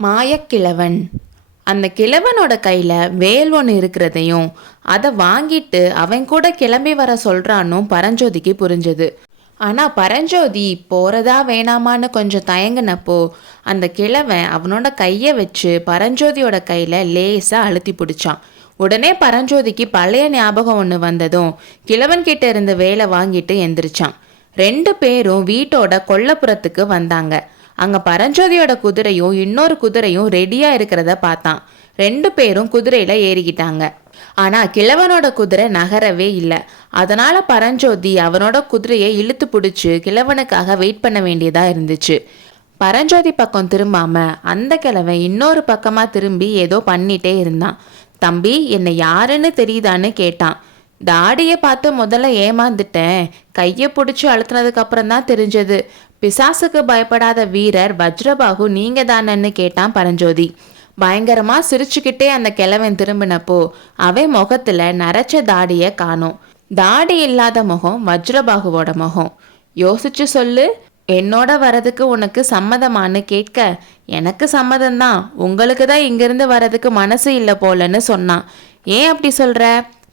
மாயக்கிழவன். அந்த கிழவனோட கையில் வேல் ஒன்று இருக்கிறதையும் அதை வாங்கிட்டு அவன் கூட கிளம்பி வர சொல்கிறான்னும் பரஞ்சோதிக்கு புரிஞ்சது. ஆனால் பரஞ்சோதி போகிறதா வேணாமான்னு கொஞ்சம் தயங்கினப்போ அந்த கிழவன் அவனோட கையை வச்சு பரஞ்சோதியோட கையில் லேசாக அழுத்தி பிடிச்சான். உடனே பரஞ்சோதிக்கு பழைய ஞாபகம் ஒன்று வந்ததும் கிழவன்கிட்ட இருந்து வேலை வாங்கிட்டு எந்திரிச்சான். 2 பேரும் வீட்டோட கொல்லப்புறத்துக்கு வந்தாங்க. அங்கே பரஞ்சோதியோட குதிரையும் இன்னொரு குதிரையும் ரெடியாக இருக்கிறத பார்த்தான். 2 பேரும் குதிரையில் ஏறிக்கிட்டாங்க. ஆனால் கிழவனோட குதிரை நகரவே இல்லை. அதனால் பரஞ்சோதி அவனோட குதிரையை இழுத்து பிடிச்சி கிழவனுக்காக வெயிட் பண்ண வேண்டியதாக இருந்துச்சு. பரஞ்சோதி பக்கம் திரும்பாம அந்த கிழவன் இன்னொரு பக்கமாக திரும்பி ஏதோ பண்ணிட்டே இருந்தான். தம்பி, என்னை யாருன்னு தெரியுதான்னு கேட்டான். தாடியை பார்த்து முதல்ல ஏமாந்துட்டேன், கையை பிடிச்சி அழுத்தினதுக்கு அப்புறம் தான் தெரிஞ்சது. பிசாசுக்கு பயப்படாத வீரர் வஜ்ரபாகு நீங்க தானன்னு கேட்டான் பரஞ்சோதி. பயங்கரமா சிரிச்சுக்கிட்டே அந்த கிழவன் திரும்பினப்போ அவன் முகத்துல நரைச்ச தாடியை காணோம். தாடி இல்லாத முகம் வஜ்ரபாகுவோட முகம். யோசிச்சு சொல்லு, என்னோட வரதுக்கு உனக்கு சம்மதமானு கேட்க, எனக்கு சம்மதம்தான், உங்களுக்கு தான் இங்கிருந்து வரதுக்கு மனசு இல்லை போலன்னு சொன்னான். ஏன் அப்படி சொல்ற?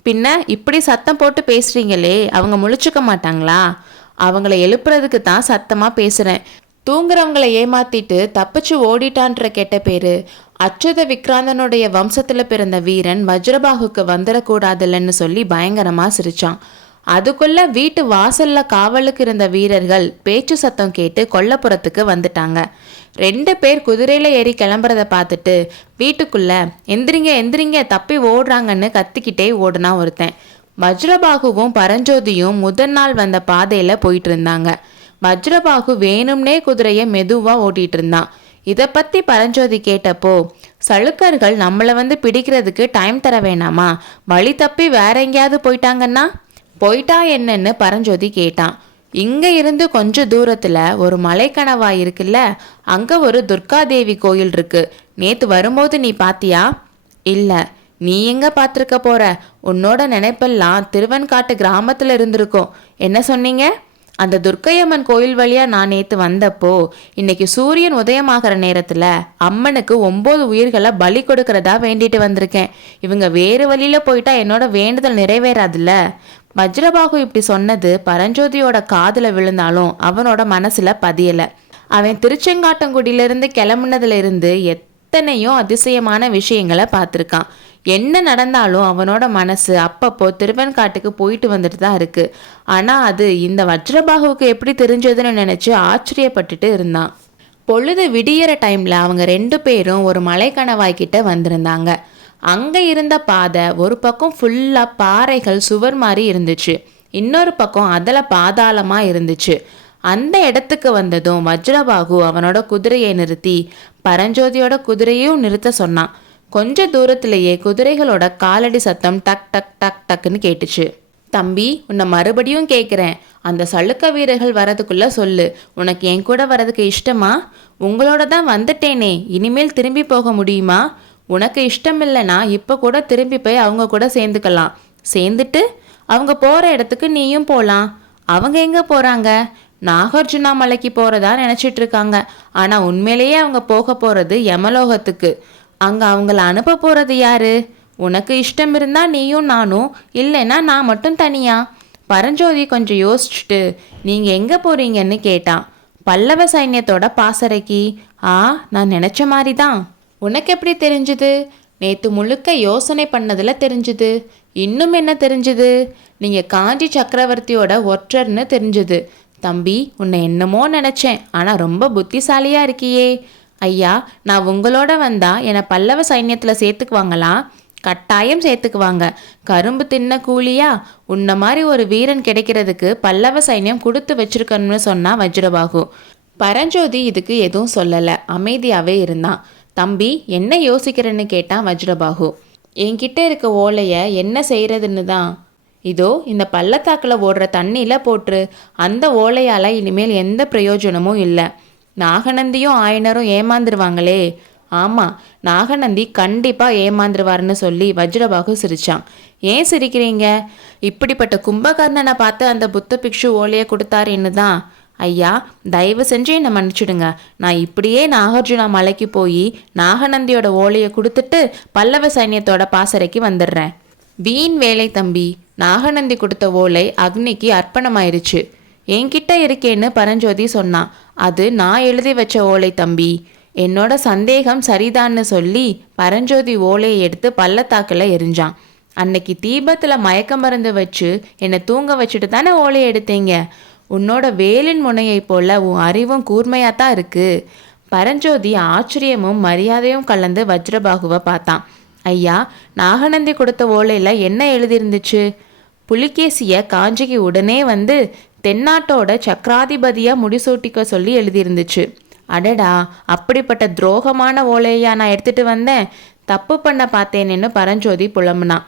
பின்ன இப்படி சத்தம் போட்டு பேசுறீங்களே, அவங்க முழிச்சுக்க மாட்டாங்களா? அவங்கள எழுப்புறதுக்கு தான் சத்தமாக பேசுகிறேன். தூங்குறவங்களை ஏமாத்திட்டு தப்பிச்சு ஓடிட்டான்ற கெட்ட பேர் அச்சுத விக்ராந்தனுடைய வம்சத்தில் பிறந்த வீரன் வஜ்ரபாகுக்கு வந்துடக்கூடாதுல்லன்னு சொல்லி பயங்கரமாக சிரிச்சான். அதுக்குள்ள வீட்டு வாசல்ல காவலுக்கு இருந்த வீரர்கள் பேச்சு சத்தம் கேட்டு கொல்லப்புறத்துக்கு வந்துட்டாங்க. 2 பேர் குதிரையில ஏறி கிளம்புறத பார்த்துட்டு வீட்டுக்குள்ள எந்திரிங்க எந்திரிங்க, தப்பி ஓடுறாங்கன்னு கத்திக்கிட்டே ஓடுனா ஒருத்தன். வஜ்ரபாகுவும் பரஞ்சோதியும் முதல் நாள் வந்த பாதையில போயிட்டு இருந்தாங்க. வஜ்ரபாகு வேணும்னே குதிரையை மெதுவா ஓட்டிட்டு இருந்தான். இதை பத்தி பரஞ்சோதி கேட்டப்போ, சளுக்கர்கள் நம்மளை வந்து பிடிக்கிறதுக்கு டைம் தர வேணாமா? வழி தப்பி வேற எங்கேயாவது போயிட்டாங்கன்னா? போயிட்டா என்னன்னு பரஞ்சோதி கேட்டான். இங்க இருந்து கொஞ்சம் தூரத்துல ஒரு மலைக்கணவாய் இருக்குல்ல, அங்க ஒரு துர்காதேவி கோயில் இருக்கு. நேத்து வரும்போது நீ பாத்தியா? இல்ல. நீ எங்க பார்த்துருக்க போற? உன்னோட நினைப்பெல்லாம் திருவன்காட்டு கிராமத்துல இருந்திருக்கும். என்ன சொன்னீங்க? அந்த துர்க்கையம்மன் கோயில் வழியா நான் நேத்து வந்தப்போ, இன்னைக்கு சூரியன் உதயமாகிற நேரத்துல அம்மனுக்கு 9 உயிர்களை பலி கொடுக்கறதா வேண்டிட்டு வந்திருக்கேன். இவங்க வேறு வழியில போயிட்டா என்னோட வேண்டுதல் நிறைவேறாதுல்ல. வஜ்ரபாகு இப்படி சொன்னது பரஞ்சோதியோட காதுல விழுந்தாலும் அவனோட மனசுல பதியல. அவன் திருச்செங்காட்டங்குடியிலிருந்து கிளம்புனதுல இருந்து எத்தனையோ அதிசயமான விஷயங்களை பார்த்துருக்கான். என்ன நடந்தாலும் அவனோட மனசு அப்பப்போ திருவெண்காட்டுக்கு போயிட்டு வந்துட்டு தான் இருக்கு. ஆனால் அது இந்த வஜ்ரபாகுவுக்கு எப்படி தெரிஞ்சதுன்னு நினச்சி ஆச்சரியப்பட்டுட்டு இருந்தான். பொழுது விடியிற டைமில் அவங்க 2 பேரும் ஒரு மலைக்கணவாய்கிட்ட வந்திருந்தாங்க. அங்கே இருந்த பாதை ஒரு பக்கம் ஃபுல்லாக பாறைகள் சுவர் மாதிரி இருந்துச்சு, இன்னொரு பக்கம் அதில் பாதாளமாக இருந்துச்சு. அந்த இடத்துக்கு வந்ததும் வஜ்ரபாகு அவனோட குதிரையை நிறுத்தி பரஞ்சோதியோட குதிரையும் நிறுத்த சொன்னான். கொஞ்ச தூரத்திலேயே குதிரைகளோட காலடி சத்தம் டக் டக் டக் டக்குன்னு கேட்டுச்சு. தம்பி, உன்னை மறுபடியும் கேட்குறேன், அந்த சளுக்க வீரர்கள் வரதுக்குள்ள சொல்லு, உனக்கு என் கூட வரதுக்கு இஷ்டமா? உங்களோட தான் வந்துட்டேனே, இனிமேல் திரும்பி போக முடியுமா? உனக்கு இஷ்டம் இல்லைன்னா இப்போ கூட திரும்பி போய் அவங்க கூட சேர்ந்துக்கலாம். சேர்ந்துட்டு அவங்க போகிற இடத்துக்கு நீயும் போகலாம். அவங்க எங்கே போகிறாங்க? நாகார்ஜுனா மலைக்கு போகிறதா நினச்சிட்டு இருக்காங்க. ஆனால் உண்மையிலேயே அவங்க போக போகிறது யமலோகத்துக்கு. அங்கே அவங்கள அனுப்ப போகிறது யாரு? உனக்கு இஷ்டம் இருந்தால் நீயும் நானும், இல்லைன்னா நான் மட்டும் தனியா? பரஞ்சோதி கொஞ்சம் யோசிச்சுட்டு நீங்கள் எங்கே போகிறீங்கன்னு கேட்டான். பல்லவ சைன்யத்தோட பாசறைக்கு. நான் நினச்ச மாதிரி தான். உனக்கு எப்படி தெரிஞ்சுது? நேற்று முழுக்க யோசனை பண்ணதில் தெரிஞ்சுது. இன்னும் என்ன தெரிஞ்சுது? நீங்கள் காஞ்சி சக்கரவர்த்தியோட ஒற்றர்னு தெரிஞ்சுது. தம்பி, உன்னை என்னமோ நினச்சேன், ஆனால் ரொம்ப புத்திசாலியாக இருக்கியே. ஐயா, நான் உங்களோட வந்தால் என்னை பல்லவ சைன்யத்தில் சேர்த்துக்குவாங்களா? கட்டாயம் சேர்த்துக்குவாங்க. கரும்பு தின்ன கூலியா? உன்ன மாதிரி ஒரு வீரன் கிடைக்கிறதுக்கு பல்லவ சைன்யம் கொடுத்து வச்சிருக்கணும்னு சொன்னா வஜ்ரபாகு. பரஞ்சோதி இதுக்கு எதுவும் சொல்லலை, அமைதியாகவே இருந்தான். தம்பி, என்ன யோசிக்கிறேன்னு கேட்டான் வஜ்ரபாகு. என்கிட்ட இருக்க ஓலையை என்ன செய்கிறதுன்னு தான். இதோ இந்த பள்ளத்தாக்கில் ஓடுற தண்ணியில் போட்டுரு. அந்த ஓலையால் இனிமேல் எந்த பிரயோஜனமும் இல்லை. நாகநந்தியும் ஆயனரும் ஏமாந்துருவாங்களே. ஆமாம், நாகநந்தி கண்டிப்பாக ஏமாந்துருவார்னு சொல்லி வஜ்ரபாகு சிரிச்சான். ஏன் சிரிக்கிறீங்க? இப்படிப்பட்ட கும்பகர்ணனை பார்த்து அந்த புத்த பிக்ஷு ஓலையை கொடுத்தாருன்னு தான். ஐயா, தயவு செஞ்சு என்னை மன்னிச்சிடுங்க. நான் இப்படியே நாகார்ஜுனா மலைக்கு போய் நாகநந்தியோட ஓலையை கொடுத்துட்டு பல்லவ சைன்யத்தோட பாசறைக்கு வந்துடுறேன். வீண் வேலை தம்பி. நாகநந்தி கொடுத்த ஓலை அக்னிக்கு அர்ப்பணமாயிருச்சு. என்கிட்ட இருக்கேன்னு பரஞ்சோதி சொன்னான். அது நான் எழுதி வச்ச ஓலை தம்பி. என்னோட சந்தேகம் சரிதான்னு சொல்லி பரஞ்சோதி ஓலையை எடுத்து பள்ளத்தாக்கில் எரிஞ்சான். அன்னைக்கு தீபத்தில் மயக்க மருந்து வச்சு என்னை தூங்க வச்சுட்டு தானே ஓலையை எடுத்தீங்க. உன்னோட வேலின் முனையை போல உன் அறிவும் கூர்மையாத்தான் இருக்கு. பரஞ்சோதி ஆச்சரியமும் மரியாதையும் கலந்து வஜ்ரபாகுவை பார்த்தான். ஐயா, நாகநந்தி கொடுத்த ஓலையில் என்ன எழுதியிருந்துச்சு? புலிகேசிய காஞ்சிக்கு உடனே வந்து தென்னாட்டோட சக்கராதிபதியாக முடிசூட்டிக்க சொல்லி எழுதியிருந்துச்சு. அடடா, அப்படிப்பட்ட துரோகமான ஓலையா நான் எடுத்துட்டு வந்தேன். தப்பு பண்ண பார்த்தேனேன்னு பரஞ்சோதி புலம்புனான்.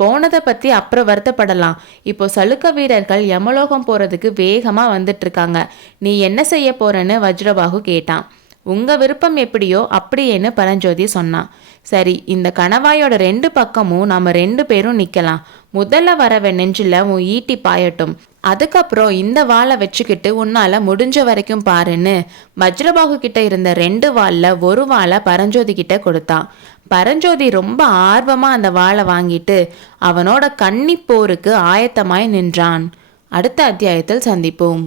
போனதை பற்றி அப்புறம் வருத்தப்படலாம். இப்போ சலுக்க வீரர்கள் யமலோகம் போகிறதுக்கு வேகமாக வந்துட்டுருக்காங்க. நீ என்ன செய்ய போறன்னு வஜ்ரபாகு கேட்டான். உங்கள் விருப்பம் எப்படியோ அப்படியேன்னு பரஞ்சோதி சொன்னான். சரி, இந்த கணவாயோட 2 பக்கமும் நாம் 2 பேரும் நிற்கலாம். முதல்ல வரவ நெஞ்சில் உன் ஈட்டி பாயட்டும். அதுக்கப்புறம் இந்த வாளை வச்சுக்கிட்டு உன்னால் முடிஞ்ச வரைக்கும் பாருன்னு வஜ்ரபாகு கிட்ட இருந்த 2 வாளில் ஒரு வாளை பரஞ்சோதி கிட்ட கொடுத்தான். பரஞ்சோதி ரொம்ப ஆர்வமாக அந்த வாளை வாங்கிட்டு அவனோட கன்னிப்போருக்கு ஆயத்தமாய் நின்றான். அடுத்த அத்தியாயத்தில் சந்திப்போம்.